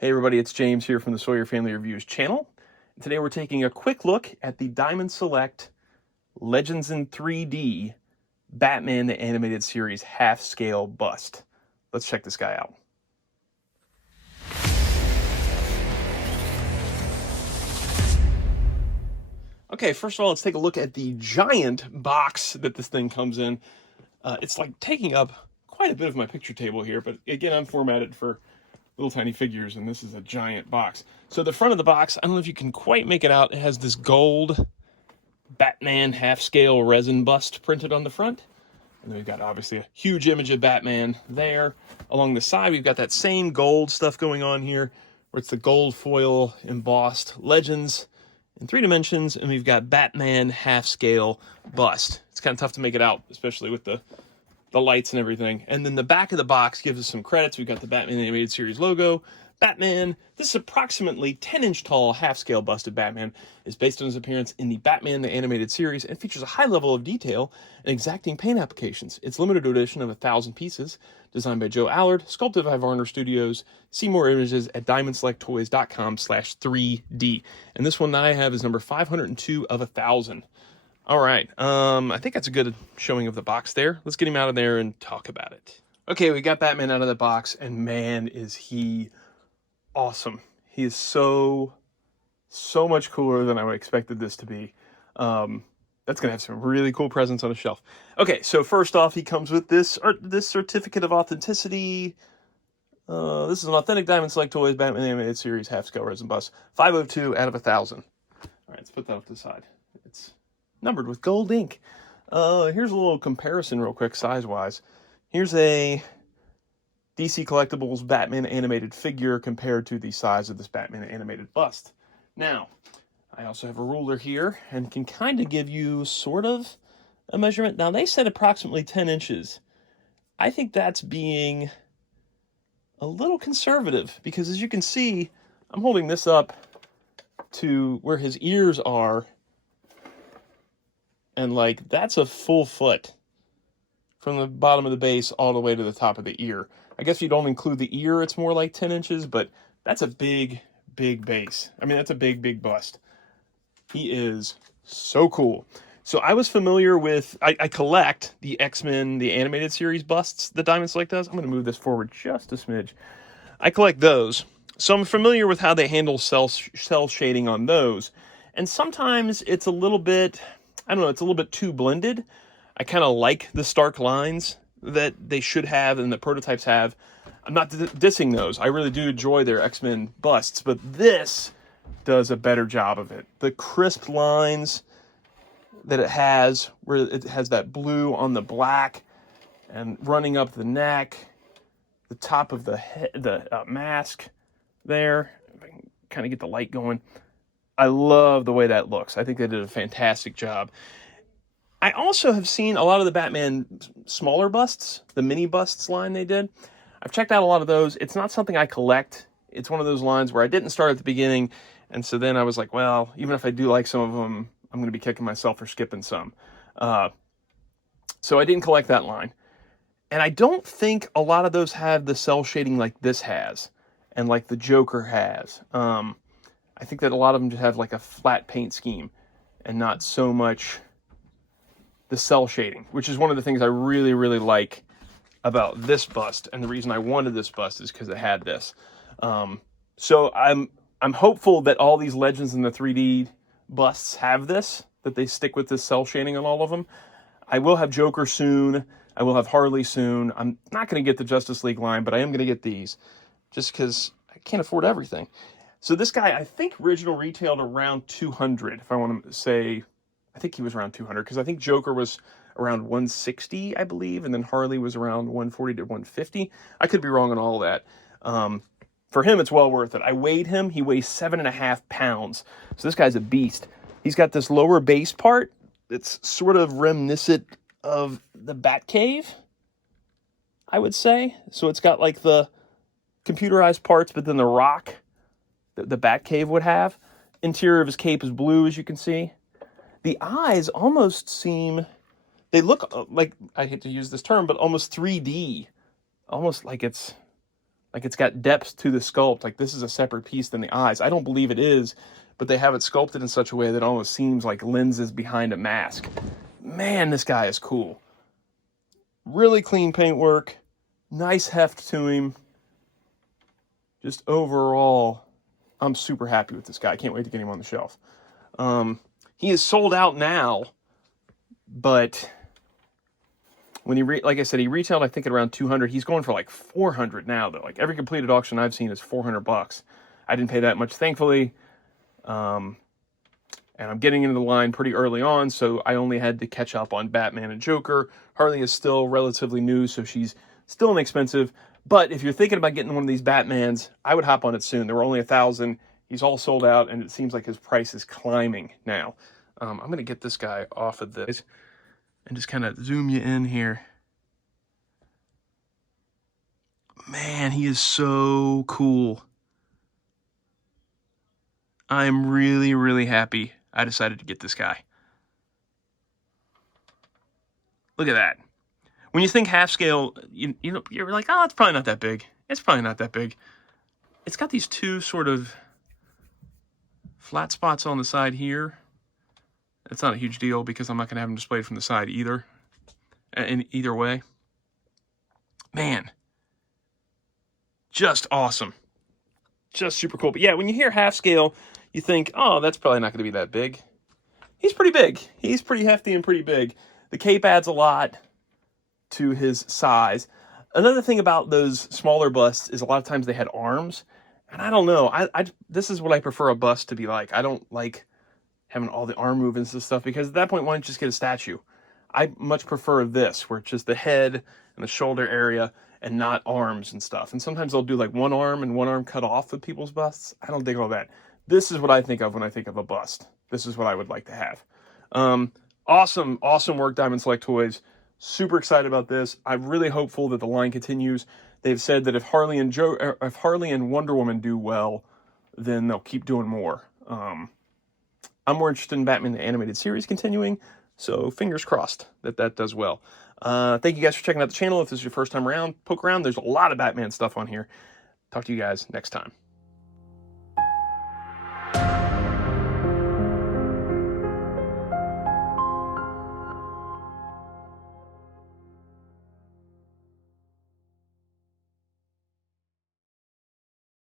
Hey everybody, it's James here from the Sawyer Family Reviews channel. Today we're taking a quick look at the Diamond Select Legends in 3D Batman the Animated Series half-scale bust. Let's check this guy out. Okay, first of all, let's take a look at the giant box that this thing comes in. It's like taking up quite a bit of my picture table here, but again, I'm formatted for little tiny figures, and this is a giant box. So the front of the box, I don't know if you can quite make it out. It has this gold Batman half-scale resin bust printed on the front. And then we've got obviously a huge image of Batman there. Along the side, we've got that same gold stuff going on here, where it's the gold foil embossed Legends in 3 dimensions, and we've got Batman half-scale bust. It's kind of tough to make it out, especially with the lights and everything. And then the back of the box gives us some credits. We've got the Batman Animated Series logo. Batman, this is approximately 10-inch tall half-scale bust of Batman, is based on his appearance in the Batman the Animated Series and features a high level of detail and exacting paint applications. It's limited edition of 1,000 pieces, designed by Joe Allard, sculpted by Varner Studios. See more images at diamondselecttoys.com/3D. And this one that I have is number 502 of 1,000. All right, I think that's a good showing of the box there. Let's get him out of there and talk about it. Okay, we got Batman out of the box, and man, is he awesome. He is so much cooler than I expected this to be. That's gonna have some really cool presents on a shelf. Okay, so first off, he comes with this certificate of authenticity. This is an authentic Diamond Select Toys Batman Animated Series half-scale resin bust, 502 out of 1,000. All right, let's put that off to the side. It's numbered with gold ink. Here's a little comparison real quick, size-wise. Here's a DC Collectibles Batman animated figure compared to the size of this Batman animated bust. Now, I also have a ruler here and can kind of give you sort of a measurement. Now, they said approximately 10 inches. I think that's being a little conservative because, as you can see, I'm holding this up to where his ears are, and like that's a full foot from the bottom of the base all the way to the top of the ear. I guess if you don't include the ear, it's more like 10 inches, but that's a big base. I mean, that's a big bust. He is so cool. So I was familiar with, I collect the X-Men, the animated series busts that Diamond Select does. I'm going to move this forward just a smidge. I collect those. So I'm familiar with how they handle cell shading on those. And sometimes it's a little bit, I don't know, it's a little bit too blended. I kind of like the stark lines that they should have and the prototypes have. I'm not dissing those. I really do enjoy their X-Men busts, but this does a better job of it. The crisp lines that it has, where it has that blue on the black and running up the neck, the top of the mask there. If I can kind of get the light going. I love the way that looks. I think they did a fantastic job. I also have seen a lot of the Batman smaller busts, the mini busts line they did. I've checked out a lot of those. It's not something I collect. It's one of those lines where I didn't start at the beginning, and so then I was like, well, even if I do like some of them, I'm going to be kicking myself for skipping some. So I didn't collect that line. And I don't think a lot of those have the cell shading like this has, and like the Joker has. I think that a lot of them just have like a flat paint scheme, and not so much the cell shading, which is one of the things I really like about this bust, and the reason I wanted this bust is because it had this. So I'm hopeful that all these Legends in the 3D busts have this, that they stick with this cell shading on all of them. I will have Joker soon. I will have Harley soon. I'm not going to get the Justice League line, but I am going to get these, just because I can't afford everything. So this guy, I think original retailed around 200, if I want to say. I think he was around 200, because I think Joker was around 160, I believe, and then Harley was around 140 to 150. I could be wrong on all that. For him, it's well worth it. I weighed him. He weighs 7.5 pounds. So this guy's a beast. He's got this lower base part that's sort of reminiscent of the Batcave, I would say. So it's got like the computerized parts, but then the rock that the Batcave would have. Interior of his cape is blue, as you can see. The eyes almost seem, they look like, I hate to use this term, but almost 3D. Almost like it's Like, it's got depth to the sculpt. Like, this is a separate piece than the eyes. I don't believe it is, but they have it sculpted in such a way that it almost seems like lenses behind a mask. Man, this guy is cool. Really clean paintwork. Nice heft to him. Just overall, I'm super happy with this guy. I can't wait to get him on the shelf. He is sold out now, but when he like I said, he retailed I think at around 200. He's going for like 400 now though. Like every completed auction I've seen is 400 bucks. I didn't pay that much, thankfully. And I'm getting into the line pretty early on, so I only had to catch up on Batman and Joker. Harley is still relatively new, so she's still inexpensive. But if you're thinking about getting one of these Batmans, I would hop on it soon. There were only 1,000. He's all sold out, and it seems like his price is climbing now. I'm going to get this guy off of this and just kind of zoom you in here. Man, he is so cool. I'm really, really happy I decided to get this guy. Look at that. When you think half scale, you're like, oh, it's probably not that big. It's probably not that big. It's got these two sort of flat spots on the side here. It's not a huge deal because I'm not going to have them displayed from the side either. In either way. Man. Just awesome. Just super cool. But yeah, when you hear half scale, you think, oh, that's probably not going to be that big. He's pretty big. He's pretty hefty and pretty big. The cape adds a lot to his size. Another thing about those smaller busts is a lot of times they had arms. And I don't know. This is what I prefer a bust to be like. I don't like having all the arm movements and stuff because at that point, why don't you just get a statue? I much prefer this, where it's just the head and the shoulder area and not arms and stuff. And sometimes they'll do like one arm and one arm cut off with people's busts. I don't dig all that. This is what I think of when I think of a bust. This is what I would like to have. Awesome work, Diamond Select Toys. Super excited about this. I'm really hopeful that the line continues. They've said that if Harley and Wonder Woman do well, then they'll keep doing more. I'm more interested in Batman the Animated Series continuing, so fingers crossed that does well. Thank you guys for checking out the channel. If this is your first time around, poke around. There's a lot of Batman stuff on here. Talk to you guys next time.